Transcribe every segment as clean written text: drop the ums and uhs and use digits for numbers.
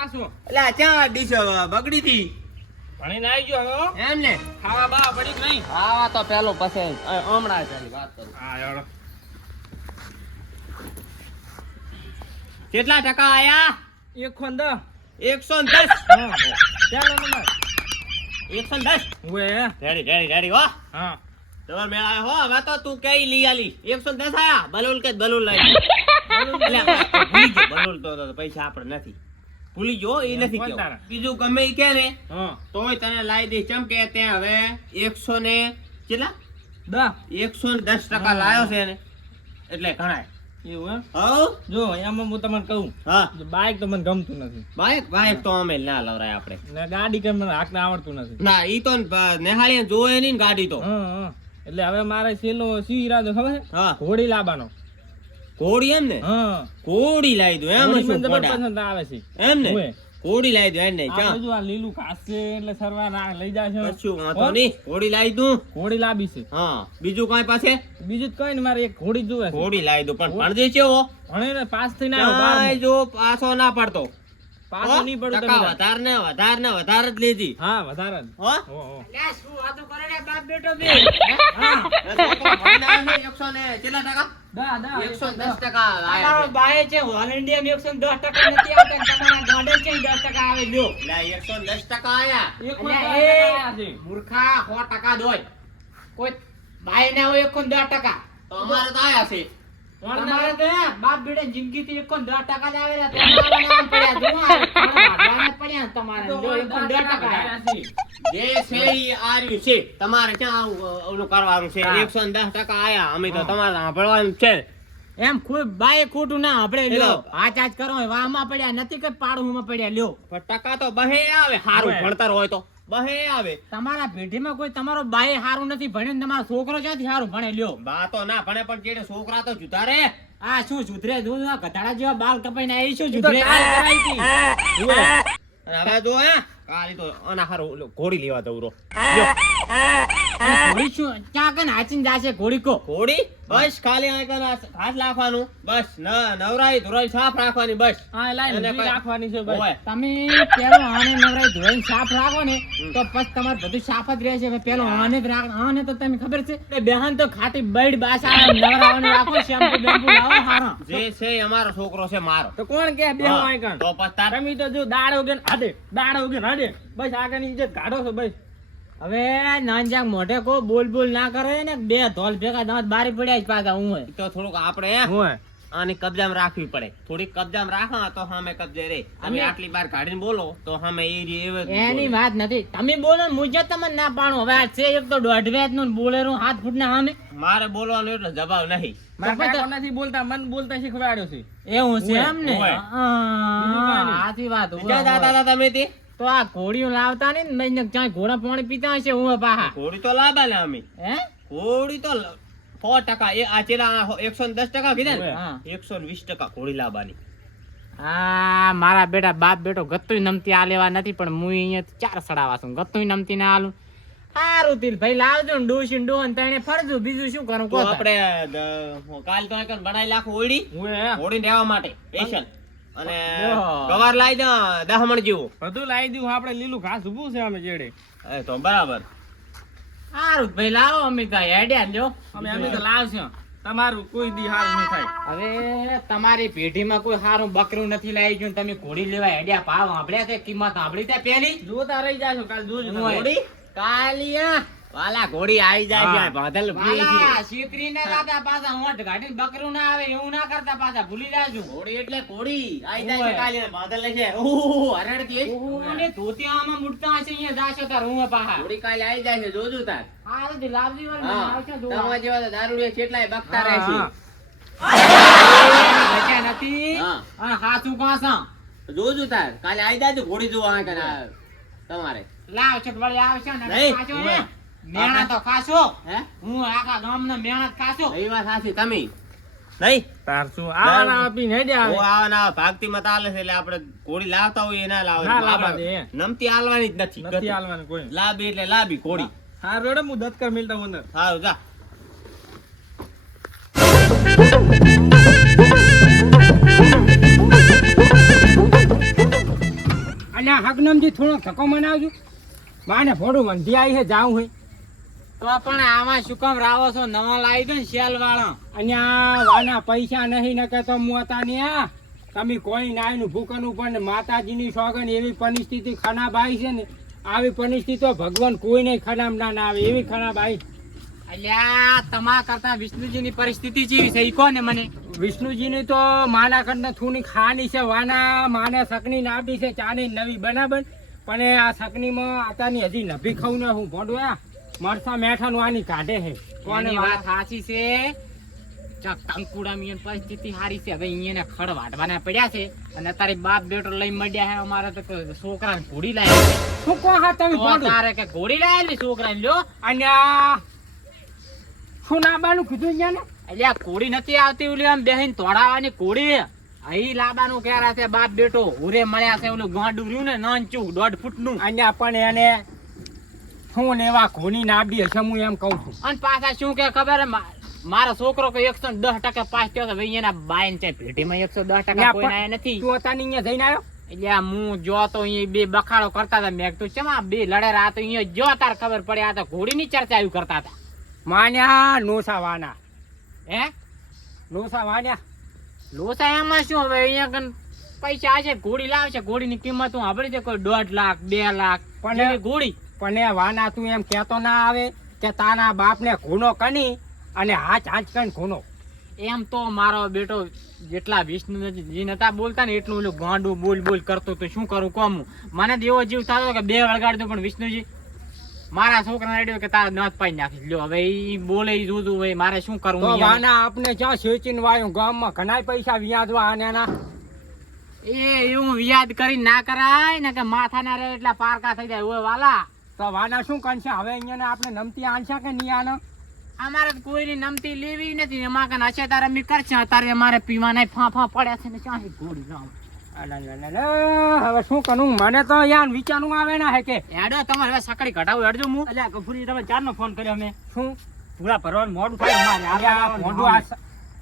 ખાશો એટલે આ ચા ડીશ બગડી હતી ભણીને આવી ગયો હવે એમ ને ખાવા બા પડી કે નહીં હા તો પેલો પછી હમણાં પેલી વાત કરું હા યાર કેટલા ટકા આયા 110 110 હા ચાલો નંબર 110 ઓએ રેડી હો હા તમાર મેળ આવ્યો હો હવે તો તું કઈ લઈ આલી 110 આયા બલૂલ કે બલૂલ લઈ એટલે ભૂલી ગયો બલૂલ તો પૈસા આપણે નથી ભૂલી ગયો એ નથી કેવું બીજું ગમે ઈ કે ને હા તોય તને લાવી દઈશ કેમ કે ત્યાં હવે 100 ને કેટલા 110% લાયો છે ને એટલે ઘણાય એવું એમ હો જો એમાં હું તમને કહું હા બાઈક તો મને ગમતું નથી બાઈક તો અમે ના લવરાય આપણે ને ગાડી કે મને હાંકતા આવડતું નથી ના ઈ તો નેહાળીએ જોવે નહીં ને ગાડી તો હા એટલે હવે મારે છેલ્લો શું ઈરાદો ખબર છે હા ઘોડી લાવવાનો ઘોડી એમ ને હા ઘોડી લાવી દો એમ ઘોડી શું મને ઘોડા? પસંદ આવે છે એમ ને ઓય. ઘોડી લાવી દો એમ ને આ બાજુ આ લીલું ઘાસ છે એટલે સરવા લઈ જાય છે કશું વાંધો નહીં ઘોડી લાવી દઉં ઘોડી લાવી છે હા બીજું કાંઈ પાસે બીજું જ કઈ ને મારે એક ઘોડી જોવે છે ઘોડી લાવી દઉં પણ ભણજે કેવો ભણે ને પાસ થઈને આવ્યો કાંઈ 12 જો પાછો ના પડતો પાછો નહીં પડતો ટકા તમે. વધારે જ લેજી હા વધારે જ. હો ઓહો. શું વાતો કરે રે બાપ બેટો બે હા છોકરો ભણીને આવે છે 100 ને કેટલા ટકા દા 110% આયા તમારો છે. બાએ છે હોલ ઇન્ડિયામાં 110% નથી આવતા ને તમારા ગાંડે છે 10% આવે લ્યો લા 110% આયા એક એટલે વાર એ આયા છે. મૂર્ખા 100% દોય કોઈ બાએ ના હોય 110%. તો અમારે તો આયા છે તમારે તો હે, બાપ બેટે જિંદગીથી 110% જ આવેલા તમારા નામ પડ્યા જો આ ભાગવાના પડ્યા ને તમારે તો જો 110% આયા આયા. છે. જે છે ઈ આર્યું છે તમારે ક્યાં ઓલું કરવાનું છે હા. 110% આયા અમે તો તમારે સાંભળવાનું છે એમ કોઈ બાએ ખોટું ના આપણે લ્યો લ્યો. આચાચ કરો વાહમાં પડ્યા નથી કે પાડુમાં પડ્યા લ્યો પણ ટકા તો બહે આવે સારું આવે. ભણતર હોય તો બહે આવે તમારા પેઢીમાં કોઈ તમારો બાએ સારું નથી ભણ્યો ને તમારો છોકરો ક્યાંથી સારું ભણે લ્યો બા તો ના ભણે પણ જેડે છોકરા તો જુદા રે આ શું સુધરે જો આ ગધાડા જેવા બાલ કપાઈને આવી શું ઈ તો સુધરે કાલ કરાઈ હતી. જુએ. અને હવે જો હે કાલી તો આના હારું ઓલો ઘોડી લેવા દઉં રો ઘોડી શું ક્યાં કને હાચીને જાશે ઘોડી કો ઘોડી બસ ખાલી આ કને હાથ લાખવાનું બસ નવરાઈ ધોરાઈ સાફ રાખવાની બસ હા લાઈન એને ઊભી કઈ- રાખવાની છે બસ. ઓય. તમે પેલો આને નવરાઈ ધોઈને સાફ રાખો ને તો પછી તમારે બધું સાફ જ રહેશે હવે પેલો આને જ રાખ આને તો તમે ખબર છે એ બેહન તો ખાટી બૈડ બાસા નવરાવાનું રાખો શેમ્પુ બેમ્પુ લાવો હારા જે છે એ અમારો છોકરો છે મારો તો કોણ કે બે હા, હોય કણ તો પછી તારે તમે તો જો દાડો કે દાડો કે હડે બસ આગળની ઇજ્જત કાઢો છો બસ હવે નાનજાક મોઢે કો બોલ બોલ ના કરે ને બે ધોલ ભેગા દાંત બારી પડ્યા જ પાછા હું હોય તો થોડુંક આપણે હે હોય આની કબજામાં રાખવી પડે થોડીક કબજામાં રાખો તો સામે કબજે રે તમે અમે- આટલી બાર કાઢીને બોલો તો સામે એ રી એવે જ એની બોલે. વાત નથી તમે બોલો ને મુજબ તમને ના પાડું હવે આ છે એક તો દોઢ વેચ નું બોલેરું હાથ ફૂટના સામે મારે બોલવાનો એટલો જવાબ નહીં મારા તો પછી કાકો નથી બોલતા મન બોલતા શીખવાડ્યો છે એવું છે હોય, એમ ને હોય. સાચી વાત હોય, ક્યાં જાતા હોય. હતા તમે તે તો આ ઘોડીઓ લાવતા ને મેં ક્યાંય ઘોડા પાણી પીતા હશે હું પાહા ઘોડી તો લાંબા ને અમે હે ઘોડી તો 100% એ આ ચેલા 110% કીધા ને હા. 120% ઘોડી લાંબાની આ મારા બેટા બાપ બેટો ગત્તુંય નમતી આ લેવા નથી પણ હું અહીંયા ચાર સડાવા છું ગત્તુંય નમતી ના આલું હારું તિલ ભાઈ લાવજો ને ડોશી ડોન તને ફરજો બીજું શું કરું તો કહો આપણે કાલ તો એક બનાવી લાખો ઓડી હોય ઓડીને રહેવા માટે સ્પેશિયલ અને યો. ગવાર લાવી દો 10 મણ જેવું બધું લાવી દઉં આપણે લીલું ઘાસ ઊભું છે અમે જેડે એ તો બરાબર હારું ભાઈ લાવો અમે કાંઈ હેડ્યા લ્યો અમે તો લાવશું તમારું કોઈ દી હાલ નહીં થાય હવે તમારી પેઢીમાં કોઈ સારું બકરું નથી લાવી ગયું તમે ઘોડી લેવા હેડ્યા ભાવ સાંભળ્યા છે કિંમત સાંભળી છે પેલી જોતા રહી જાશો કાલ જોજો તમે. ઘોડી કાલિયા વાલા ઘોડી આવી જાય છે હા. બાદલ વાલા શીતરી ના લાતા પાછા હોઠ ગાડીને બકરું ના આવે એવું ના કરતા પાછા ભૂલી જાજો ઘોડી એટલે ઘોડી આવી જાય છે ઓય. કાલિયા બાદલ છે ઓહો હરડતી અને ધોતિયામાં મુડતા હશે અહીંયા જાશો તાર હું પાહા ઘોડી કાલે આવી જાય છે જોજો તાર આ તો લાવજી વળ મને હા આવશે તમારા જોવા જેવા તો દારૂડિયા કેટલાય બકતા રહે છે હા. બચ્યા નથી હા. અને હાચું કાસા જોજો તાર કાલે આવી જાય ઘોડી જોવા આ કને તમારે લાવશે તો વળી આવશે ને નહીં. ખાશો ને ઓય. મેણા તો ખાશો હે હું આખા ગામનો મેણા ખાશો એ વાત સાચી તમે નહીં તાર શું આવા પીને હેડ્યા ઓ આવે. આવાના ભાગતી મત આલે છે એટલે આપણે ઘોડી લાવતા હોય એ ના લાવે ના લાવવા આપણે દે. નમતી આલવાની જ નથી નથી હાલવાનું કોઈ લાંબી એટલે લાંબી ઘોડી હા રોડે હું દત્તકર મિલતા હું અંદર સારું જા આગનમજી થોડો ધક્કો મનાવજો. માને ફોડું વંધી આવી છે જાઉં હોય. તો પણ આમાં શું કામ રાવો છો? નવા લાવી દો ને શેલ વાળા. અહીંયા વાના પૈસા નહીં ને કે તો મોતા ને આ તમે કોઈ નાયનું ભૂકનું પણ માતાજીની સોગન એવી પરિસ્થિતિ ખરાબ આવી છે ને, આવી પરિસ્થિતિ તો ભગવાન કોઈ નહીં ખરાબ ના આવે એવી ખરાબ આવી. અલ્યા તમારા કરતા વિષ્ણુજીની પરિસ્થિતિ જેવી છે ઈ કોને મને? વિષ્ણુજીની તો માના કરતા થોડી ખાની છે. વાના માને સકની નાબી છે ચાની નવી બરાબર, પણ એ આ સકનીમાં આતાની હજી નભી ખાવું ને હું ભોંડું આ મરસા મેઠાનું આની કાઢે છે. કોને વાત સાચી છે? કંકુડાની પરિસ્થિતિ સારી છે. હવે અહીંયા ખડ વાટવાના પડ્યા છે અને તારી બાપ બેટો લઈ મળ્યા છે. અમારે તો છોકરાને ઘોડી લાવી. શું કહો હા તમે ભોંડું? તારે કે ઘોડી લાવેલી છોકરાને લ્યો. અને આ શું નાબાનું કીધું અહીંયા ને? અલ્યા કોડી નથી આવતી ઓલી આમ બેહીને તોડાવાની કોડી. અહીં લાબાનું કેરા છે બાપ બેટો ઉરે મળ્યા છે. ઓલું ગાંડું રહ્યું ને નાનચું 1.5 ફૂટનું. અહીંયા પણ એને શું લેવા ઘોની નાબી હશે હું એમ કહું છું. અને પાછા શું કે ખબર મારો છોકરો કે 110% પાસ થયો છે. હવે એના બાઈન છે પેઢીમાં 110% કોઈ ના નથી. તું અત્યારે અહીંયા જઈને આવ્યો? એટલે હું જો તો અહીંયા બે બખાડો કરતા હતા. મેં કીધું ચમા બે લડેરા આ તો અહીંયા જો તાર ખબર પડે. આ તો ઘોડીની ચર્ચા આવી કરતા હતા. માન્યા નોસા વાના હે નોસા વાન્યા લોસા એમાં શું? હવે અહીંયા કન પૈસા આવશે ઘોડી લાવશે. ઘોડીની કિંમત હું સાંભળી છે કોઈ 1.5 લાખ 2 લાખ પણ જેવી ઘોડી. પણ એ વાના તું એમ કહેતો ના આવે કે તારા બાપને ખૂનો કની અને હાચ હાચ કઈ ખૂનો. એમ તો મારો બેટો જેટલા વિષ્ણુજી નતા બોલતા ને એટલું ઓલું ગાંડું બોલ બોલ કરતો તો શું કરું કોમ? મને તો એવો જીવ થતો કે બે વળગાડી દો, પણ વિષ્ણુજી મારા છોકરાને રેડ્યો કે તારા નથ પાઈ નાખી લ્યો. હવે ઈ બોલે ઈ જોતું હોય મારે શું કરવું? તો વાના આપણે જ્યાં સેચીને વાયું ગામમાં ઘણા પૈસા વ્યાજવા આના એ એવું યાદ કરી ના કરાય ને કે માથા ના રે એટલા પારકા થઈ જાય ઓય વાલા. તો વાના શું કરશે હવે? અહીંયા આપણે નમતી આનશા કે નહીં આનો? અમારે તો કોઈની નમતી લેવી નથી. એમાં કન હશે તારે મી કરશે. અત્યારે અમારે પીવાના ફાંફા પડ્યા છે ને ચાહી ઘોડી લાવ. હવે શું કરું? મને તો યાર વિચારવું આવે ના હે કે હેડો તમારે હવે સકડી કઢાવું હેડજો હું. અલ્યા ગફુરી તમે ચારનો ફોન કર્યો અમે શું પૂરા ભરવાનું મોડું થાય અમારે. આ મોઢું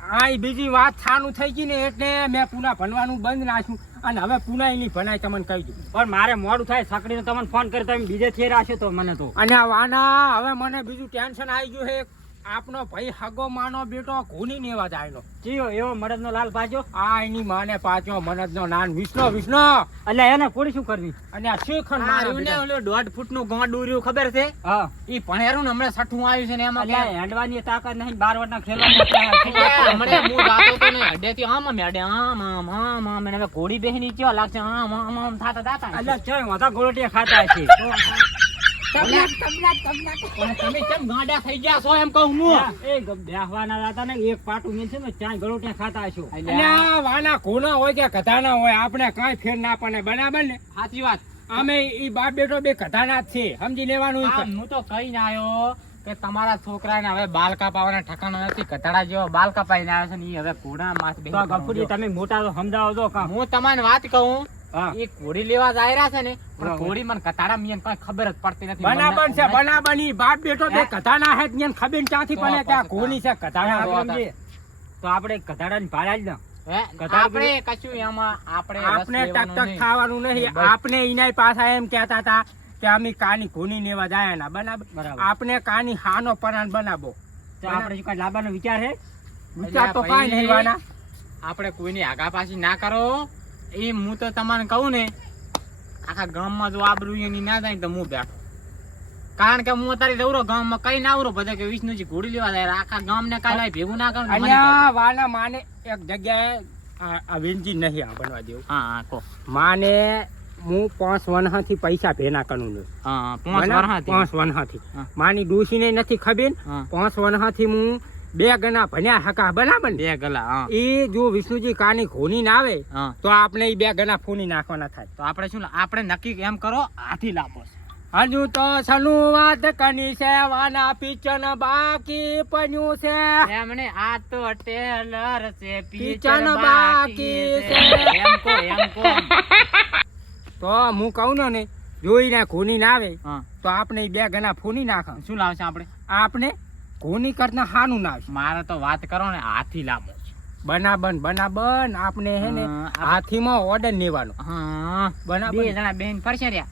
આ બીજી વાત થાનું થઈ ગઈ ને એટલે મેં પુના ભણવાનું બંધ નાખ્યું અને હવે પુના એની ભણાય તમને કહી દઉં. પણ મારે મોડું થાય સકડીને તમને ફોન કરી તમે બીજે થેર આવશે તો મને તો. અને આ વાના હવે મને બીજું ટેન્શન આવી ગયું છે. આપનો ભાઈ હગો માનો બેટો ઘૂની નેવા જાયનો જીઓ એવો મરદનો લાલ પાજો. આ એની માને પાછો મનજનો નાન વિષ્ણુ અલ્યા એને કોડી શું કરવી? અને આ શેખન મારું ને ઓલું 1.5 ફૂટનું ગાંડું રહ્યું ખબર છે? હા ઈ ભણેરું ને હમણાં છઠ્ઠું આવ્યું છે ને એમાં અલ્યા હેડવાની તાકાત નહીં 12 વર્ષના ખેલવા. હમણાં હું જાતો તો ને હડેથી આમ મેડે આમ આમ આમ આમ અને હવે ઘોડી બેહીની ચો લાગશે આમ આમ આમ થાતા થાતા. અલ્યા ચોય વાતા ગોળટિયા ખાતા છે. તમે કેમ ગાંડા થઈ ગયા છો એમ કહું હું? એ બેહવાના હતા ને એક પાટું મેં છે ને ચાય ગળોટિયા ખાતા હશો. અને આ વાના ઘોના હોય કે કધાના હોય આપણે કાંઈ ફેર ના પડે બરાબર ને? સાચી વાત. અમે ઈ બાપ બેટો બે કધાના જ છે સમજી લેવાનું. હું તો કઈ ના આવ્યો કે તમારા છોકરાને હવે બાલ કાપાવાના ઠકાણા નથી. કટાડા જેવો બાલ કાપાઈને આવ્યો છે ને ઈ હવે ઘોડા માથે તો ગફુરી તમે મોટા તો સમજાવો તો કામ. હું તમને વાત કહું હા એ ઘોડી લેવા જાય રહ્યા છે ને પણ ઘોડી મને કટાડા મિયન કઈ ખબર જ પડતી નથી. બનાબન છે બનાબન. ઈ બાપ બેટો બે કધાના હે ત્યાં ખબર ક્યાંથી પડે કે આ ઘોની છે કધાના? તો આપણે કધાડાની ભાડા જ હે? આપણે કશું એમાં આપણે ટક ટક ખાવાનું નહીં. આપણે એના પાછા એમ કહેતા હતા કે અમે કાની ઘોની લેવા જાય ના બરાબર. આપણે કાની હાનો પરાન બનાવો. તો આપણે શું કઈ લાવવાનો વિચાર છે? વિચાર તો કાંઈ નહીં વાના. આપણે કોઈની આગા પાછી ના કરો. એ હું તો તમને કહું ને આખા ગામમાં જો આબરૂ એની ના થાય તો હું બેઠો. કારણ કે હું અત્યારે દৌરો ગામમાં કઈ ના આવરો બધા કે વિષ્ણુજી ઘોડી લેવા જાય આખા ગામને કાલે ભેગું ના કરું. અહીંયા વાના માને એક જગ્યાએ આ વેનજી નહીં આ બનવા દેવું. હા કહો. માને હું 5 વનહાથી પૈસા ભેના કરું છું. હા 5 વનહાથી માની ડોશીને નથી ખબર. 5 વનહાથી હું 2 ગણા ભણ્યા હકા બરાબર ને? 2 ગલા. એ જો વિષ્ણુજી કાની ઘોની ના આવે તો આપણે ઈ 2 ગણા ફૂની નાખવાના થાય. તો આપણે શું આપણે નક્કી એમ કરો હાથી લાવો. હજુ તો સનું વાત કની છે વાના પીચન બાકી પડ્યું છે. એમને આ તો ટેલર છે પીચન બાકી છે. એમ કો તો હું કહું ને જોઈને ઘોની ના આવે હા તો આપણે ઈ 2 ગણા ફૂની નાખ. શું લાવશે આપણે? આપણે ઘોની કરતા હાનું નાખ. મારે તો વાત કરો ને હાથી લાવો. બનાબન આપણે હે ને હાથીમાં ઓર્ડર લેવાનો હા બનાબન. 2 જણા બેન ફરશે રહ્યા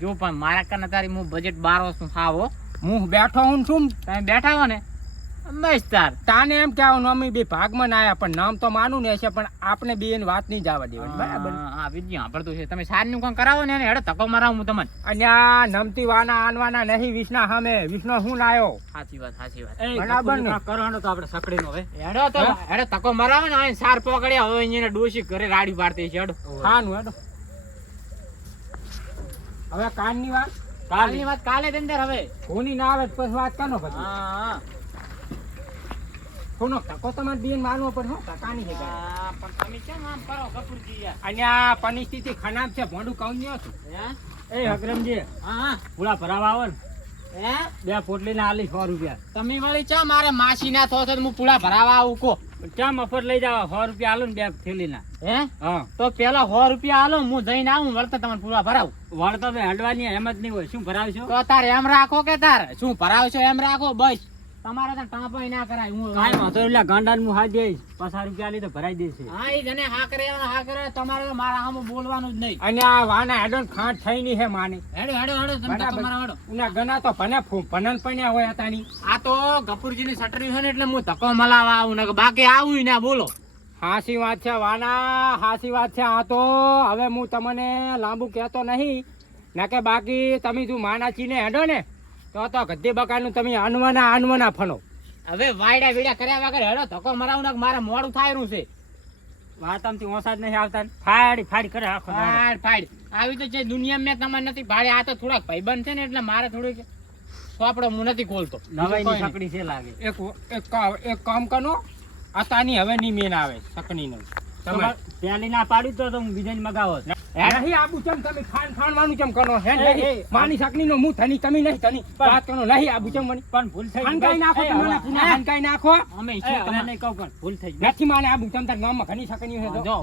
જો પણ મારા કને તારી હું બજેટ 12 વસ્તુ ખાવો હું બેઠો હું છું તમે બેઠા હો ને બસ તાર તાને એમ કહેવાનું અમે બે ભાગમાં ના આયા પણ નામ તો માનું ને છે પણ આપણે બે ની વાત નહીં જવા દેવાની બરાબર. હા વિદ્યા પડતું છે તમે સારનું કામ કરાવો ને એને હેડો ધક્કો મરાવું હું તમને અને આ નમતી વાના આનવાના નહીં વિષ્ણા સામે વિષ્ણુ હું લાયો સાચી વાત બરાબર ને? કરવાનો તો આપણે સકડીનો હવે હેડો તો હેડો ધક્કો મરાવે ને આ સાર પકડ્યા હવે અહીંયા ડોશી ઘરે રાડી પાડતી છે હેડો હાનું હેડો હવે કાલની વાત કાલની વાત કાલે જ અંદર હવે કોની ના આવે તો પછી વાત કરનો પછી હા કોનો ટકો તમારે બેન માનવો પણ હું ટકાની છે ગાય. હા, પણ તમે કેમ આમ કરો કપૂરજી યાર અને આ પરિસ્થિતિ ખરાબ છે ભોંડું કહું નહીં હતું હે એ હકરમજી હા પૂરા ભરાવા આવો ને હે 2 પોટલી ના આલી 100 રૂપિયા તમે વળી ચા મારે માસી ના થો તો હું પૂળા ભરાવા આવું કો ચા મફત લઈ જાવ 100 રૂપિયા આલો ને 2 થેલી ના હે હા તો પેલા 100 રૂપિયા આલો હું જઈને આવું વળતા તમને પૂળા ભરાવું વળતો તો હડવાની એમ જ નહીં હોય શું ભરાવશો તો તાર એમ રાખો કે તાર શું ભરાવશો એમ રાખો બસ તમારે તો ટાંપો ના કરાય હું કાંઈ વાંધો એટલે ગાંડાને હું હાથ જઈશ 50 રૂપિયા આલી તો ભરાઈ દેશે હા ઈ જને હા કરે તમારે તો મારા સામે બોલવાનું જ નહીં અને આ વાના હેડો ખાંડ થઈ ની હે માને હેડો તમે બરાબર. તમારા હેડો ઉના ગના તો ભનન પણ્યા હોય હતાની આ તો ગફુરજી ની સટરી છે ને એટલે હું ધક્કો મલાવા આવું ને બાકી આવું ના બોલો હાસી વાત છે વાના હાસી વાત છે આ તો હવે હું તમને લાંબુ કહેતો નહીં ના કે બાકી તમે તું માનાચીને હેડો ને તો ગદ્દી બકાનું તમે આનવાના ફનો હવે વાયડા વીડા કર્યા વગર હેડો ધક્કો મરાવું ને મારે મોડું થાયરું છે વાત આમથી ઓછા જ નહીં આવતા ને. ફાડી કરે આખો દાડો. ફાડ આવી તો જે દુનિયા મેં તમારે નથી ભાડે આ તો થોડાક ભાઈબંધ છે ને એટલે મારે થોડીક સોપડો હું નથી ખોલતો નવાઈની સકડી છે લાગે એક કામ કરો આતાની હવે ની મેન આવે સકનીનો તમારે પહેલી ના પાડી તો હું બીજાને મગાવો નહીં આબુ ચમ તમે ખાનવાનું ચમ કરો હે એ, નહીં એ, માની સકનીનો હું થની તમે નહીં થની વાત કરો નહીં આબુ ચમ મની પણ ભૂલ થઈ હાનકાઈ નાખો એ, તમારા હવે, પુના હાનકાઈ નાખો અમે એ, ઈચ્છીએ હવે તમારે નહીં કહું પણ ભૂલ થઈ ગઈ નથી માને આબુ ચમ તાર ગામમાં ઘણી સકની હે તો જો